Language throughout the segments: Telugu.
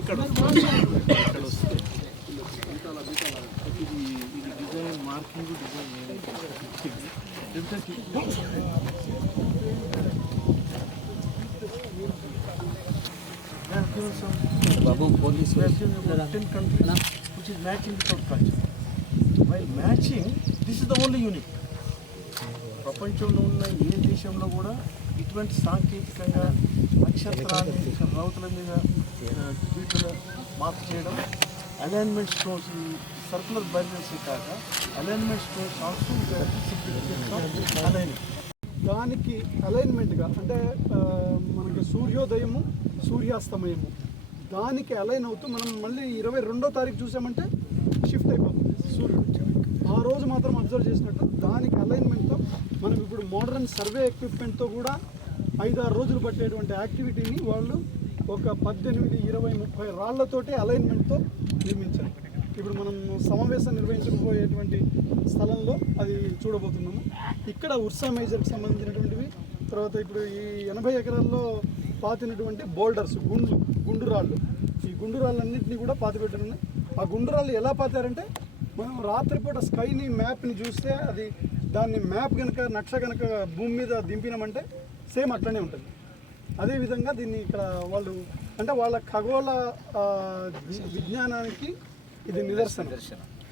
ఇక్కడ వస్తుంది. ఇక్కడ వస్తుంది ఇది ఇది డిజైన్ మార్కింగ్ డిజైన్ ఏదైతే ఇచ్చింది బాబు police ten countries which is matching with our culture. While matching, this is the only unit. ప్రపంచంలో ఉన్న ఏ దేశంలో కూడా ఇటువంటి సాంకేతికంగా నక్షత్రాన్ని రౌతుల మీద ఆ, మార్పు చేయడం అలైన్మెంట్ స్టోన్స్ సర్కులర్ బైనల్స్ కాక అలైన్మెంట్ స్టోన్స్ ఆల్సో అలైన్ దానికి అలైన్మెంట్గా అంటే మనకి సూర్యోదయము సూర్యాస్తమయము దానికి అలైన్ అవుతూ మనం మళ్ళీ ఇరవై రెండో తారీఖు చూసామంటే షిఫ్ట్ అయిపోతుంది సూర్యుడు ఆ రోజు మాత్రం అబ్జర్వ్ చేసినట్టు దానికి అలైన్మెంట్తో మనం ఇప్పుడు మోడర్న్ సర్వే ఎక్విప్మెంట్తో కూడా ఐదారు రోజులు పట్టేటువంటి యాక్టివిటీని వాళ్ళు ఒక పద్దెనిమిది ఇరవై ముప్పై రాళ్ళతోటే అలైన్మెంట్తో నిర్మించారు. ఇప్పుడు మనం సమావేశం నిర్వహించబోయేటువంటి స్థలంలో అది చూడబోతున్నాము. ఇక్కడ ఉర్సా మేజర్కి సంబంధించినటువంటివి తర్వాత ఇప్పుడు ఈ ఎనభై ఎకరాల్లో పాతినటువంటి బోల్డర్స్ గుండ్లు గుండురాళ్ళు ఈ గుండురాళ్ళన్నింటినీ కూడా పాతిపెట్టనున్నాయి. ఆ గుండురాళ్ళు ఎలా పాతారంటే మనం రాత్రిపూట స్కైని మ్యాప్ని చూస్తే అది దాన్ని మ్యాప్ కనుక నక్ష కనుక భూమి మీద దింపినామంటే సేమ్ అట్లనే ఉంటుంది. అదేవిధంగా దీన్ని ఇక్కడ వాళ్ళు అంటే వాళ్ళ ఖగోళ విజ్ఞానానికి ఇది నిదర్శనం.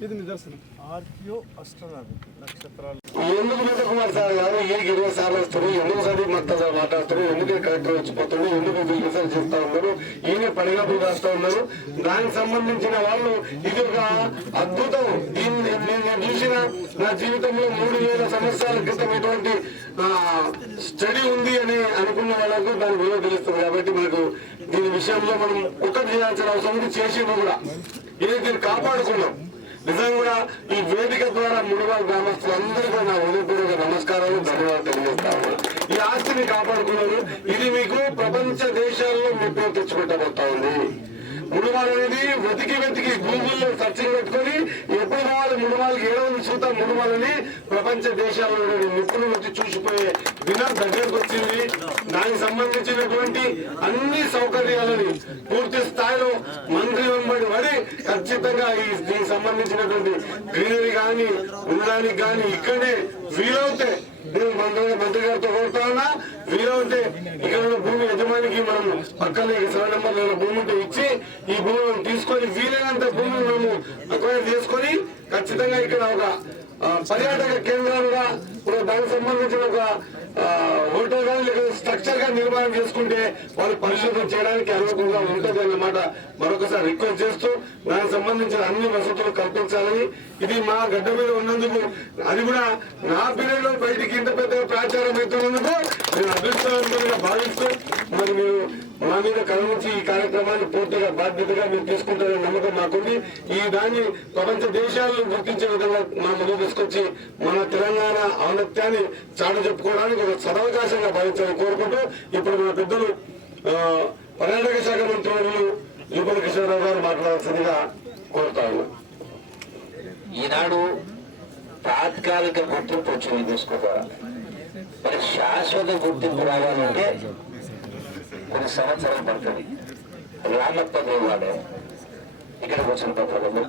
ఇది నిదర్శనం. ఆర్కియో అస్ట్రానమీ నక్షత్రాలు. ఎందుకు కుమార్ సార్ గారు? ఈయనకి ఇరవై సార్లు వస్తారు ఎందుకు సరి మద్దతు మాట్లాడుతారు ఎందుకు కలెక్టర్ వచ్చిపోతాడు ఎందుకు రిసర్చ్ చేస్తా ఉన్నారు ఈయన పడిగప్పులు రాస్తా ఉన్నారు. దానికి సంబంధించిన వాళ్ళు ఇది ఒక అద్భుతం. దీన్ని నేను నేను చూసిన నా జీవితంలో మూడు వేల సంవత్సరాల క్రితం ఎటువంటి స్టడీ వరకు దాని విలువ తెలుస్తుంది కాబట్టి మనకు దీని విషయంలో మనం ఒకటి చేయాల్సిన అవసరం ఉంది. చేసేమో కూడా. ఇది దీన్ని కాపాడుకున్నాం నిజంగా కూడా ఈ వేదిక ద్వారా ముడివాళ్ళ గ్రామస్తులందరికీ నా హృదయపూర్వక నమస్కారాలు ధన్యవాదాలు తెలియజేస్తా ఈ ఆస్తిని కాపాడుకున్నారు ఇది మీకు ప్రపంచ దేశాల్లో మీకు తెచ్చిపెట్టబోతా ఉంది ముడివాళ్ళు అనేది వెతికి వెతికి గూగుల్లో సర్చింగ్ పెట్టుకొని ఎప్పుడు కావాలి ముడివాళ్ళకి ఏడవ చూద్దాం ముడివాళ్ళని ప్రపంచ దేశాల్లో ఉన్న నిపుణులు వచ్చి చూసిపోయే దినం దగ్గరకు వచ్చింది. దానికి సంబంధించినటువంటి అన్ని సౌకర్యాలని పూర్తి స్థాయిలో మంత్రి వెంబడి పడి ఖచ్చితంగా ఈ దీనికి సంబంధించినటువంటి గ్రీనరీ కానీ ఉండడానికి కానీ ఇక్కడే వీలవుతే నేను మంత్రి మంత్రి గారితో కోరుతా ఉన్నా. వీలవుతే ఇక్కడ ఉన్న భూమి యజమానికి మనం పక్కన సర్వ నెంబర్ భూమి ఉంటే ఇచ్చి ఈ భూమి ఖచ్చితంగా ఇక్కడ ఒక పర్యాటక కేంద్రాలుగా దానికి సంబంధించిన ఒక హోటల్ కానీ స్ట్రక్చర్గా నిర్మాణం చేసుకుంటే వాళ్ళు పరిశోధన చేయడానికి అనుకూలంగా ఉంటుంది అన్నమాట. మరొకసారి రిక్వెస్ట్ చేస్తూ దానికి సంబంధించిన అన్ని వసతులు కల్పించాలని ఇది మా గడ్డ మీద ఉన్నందుకు అది కూడా నా పీరియడ్లో బయటికి ఇంత పెద్ద ప్రాచారం అవుతున్నందుకు నేను అదృష్టవంతులుగా భావిస్తూ మరి మీరు మా మీద కలరించి ఈ కార్యక్రమాన్ని పూర్తిగా బాధ్యతగా మీరు తీసుకుంటారని నమ్మకం మాకుంది. ఈ దాన్ని ప్రపంచ దేశాలను గుర్తించే విధంగా మా ముందు తీసుకొచ్చి మన తెలంగాణ ఔన్నత్యాన్ని చాటు చెప్పుకోవడానికి ఒక సదవకాశంగా భావించాలని కోరుకుంటూ ఇప్పుడు మన పెద్దలు పర్యాటక శాఖ మంత్రులు యువల కిషోరరావు గారు మాట్లాడాల్సిందిగా కోరుతాను ఈనాడు తాత్కాలిక గుర్తింపు వచ్చింది తీసుకోవాలి మరి శాశ్వత గుర్తింపు రావాలంటే కొన్ని సంవత్సరాలు పడుతుంది. రామప్ప దేవాలయ. ఇక్కడికి వచ్చిన పత్రికలు.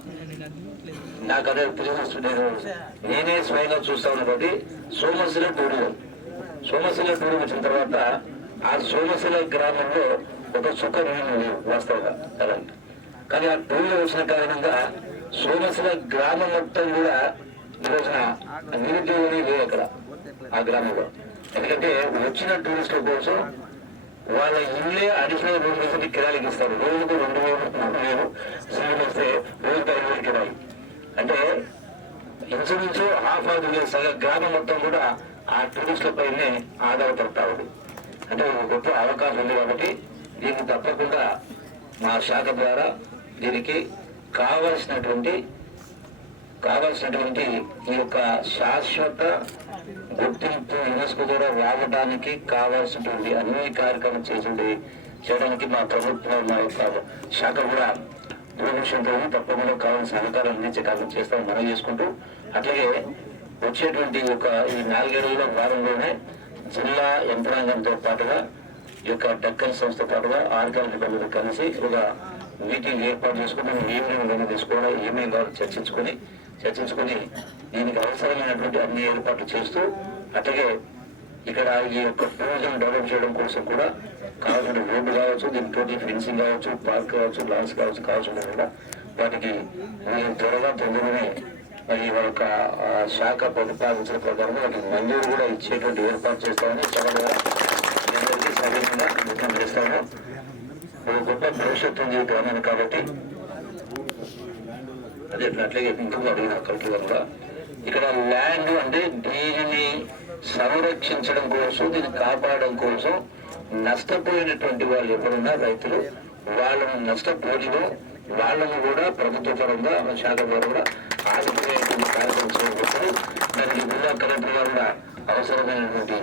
నాకు అదే తెలియదు నేనే స్వయంగా చూస్తా ఉన్నది సోమశ్రీ టూరిజం. సోమశిల టూరిజం వచ్చిన తర్వాత ఆ సోమశిల గ్రామంలో ఒక సుఖ ఉంది వాస్తవంగా కదా కానీ ఆ టూరిజం వచ్చిన కారణంగా సోమశిల గ్రామం మొత్తం కూడా ఈ రోజున నిరుద్యోగమే లేదు అక్కడ ఆ గ్రామంలో. ఎందుకంటే వచ్చిన టూరిస్టుల కోసం వాళ్ళ ఇల్లే అడిషనల్ రూమ్ వేసి కిరాయికి ఇస్తారు. రోజుకు రెండు వేలు మూడు వేలు సిలిండర్ వస్తే రోజుకు ఐదు వేలు కిరాయి. అంటే ఇంచుమించు హాఫ్ ఆఫ్ లేదు గ్రామం మొత్తం కూడా ఆ టూరిస్టులపైనే ఆధారపడతా ఉంది. అంటే ఒక గొప్ప అవకాశం ఉంది కాబట్టి దీన్ని తప్పకుండా మా శాఖ ద్వారా దీనికి కావలసినటువంటి కావాల్సినటువంటి ఈ యొక్క శాశ్వత గుర్తింపు యునెస్కో ద్వారా రావడానికి కావాల్సినటువంటి అన్ని కార్యక్రమం చేసింది చేయడానికి మా ప్రభుత్వం మా యొక్క శాఖ కూడా దూరదర్శన్తో తప్పకుండా కావాల్సిన సహకారం అందించే కార్యక్రమం చేస్తామని మనం చేసుకుంటూ అట్లాగే వచ్చేటువంటి ఈ ఈ నాలుగేళ్ళ వారంలోనే జిల్లా యంత్రాంగంతో పాటుగా ఈ యొక్క డక్కన్ సంస్థ పాటుగా ఆర్గానిక్ డిపార్ట్మెంట్ కలిసి ఒక మీటింగ్ ఏర్పాటు చేసుకుని ఏమేమి నిర్ణయం తీసుకోవడం ఏమేమి కావాలో చర్చించుకొని చర్చించుకొని దీనికి అవసరమైనటువంటి అన్ని ఏర్పాట్లు చేస్తూ అట్లాగే ఇక్కడ ఈ యొక్క టూరిజం డెవలప్ చేయడం కోసం కూడా కావాల్సిన రోడ్డు కావచ్చు దీని టోటల్ ఫెన్సింగ్ కావచ్చు పార్క్ కావచ్చు లాన్స్ కావచ్చు కావాల్సిన కూడా వాటికి త్వరగా తొందరగానే ఈ యొక్క శాఖ ప్రతిపాదించిన ప్రకారం వాటికి మంజూరు కూడా ఇచ్చేటువంటి ఏర్పాటు చేస్తామని చాలా మీ అందరికీ సవినంగా చేస్తాము ఒక గొప్ప భవిష్యత్తు ఉంది గ్రామాన్ని కాబట్టి. అదే అట్లాగే ఇంకొక అడిగిన కలెక్టర్ కూడా ఇక్కడ ల్యాండ్ అంటే దీనిని సంరక్షించడం కోసం దీన్ని కాపాడడం కోసం నష్టపోయినటువంటి వాళ్ళు ఎవరున్నా రైతులు వాళ్ళను నష్టపోయిన వాళ్ళను కూడా ప్రభుత్వ పరంగా శాఖ పరంగా కూడా కార్యక్రమం దానికి జిల్లా కలెక్టర్ గారు కూడా అవసరమైనటువంటి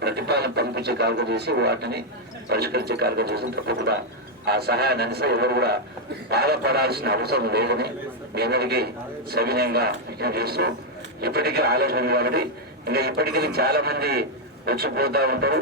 ప్రతిపాదన పంపించే కార్యక్రమం చేసి వాటిని పరిష్కరించే కార్యక్రమం చేసిన తప్పకుండా ఆ సహాయాన్ని అందిస్తే ఎవరు కూడా బాధపడాల్సిన అవసరం లేదని మీ అందరికీ సవినయంగా విజ్ఞప్తి చేస్తూ ఇప్పటికీ ఆలోచన కాబట్టి ఇంకా ఇప్పటికీ చాలా మంది వచ్చిపోతూ ఉంటారు.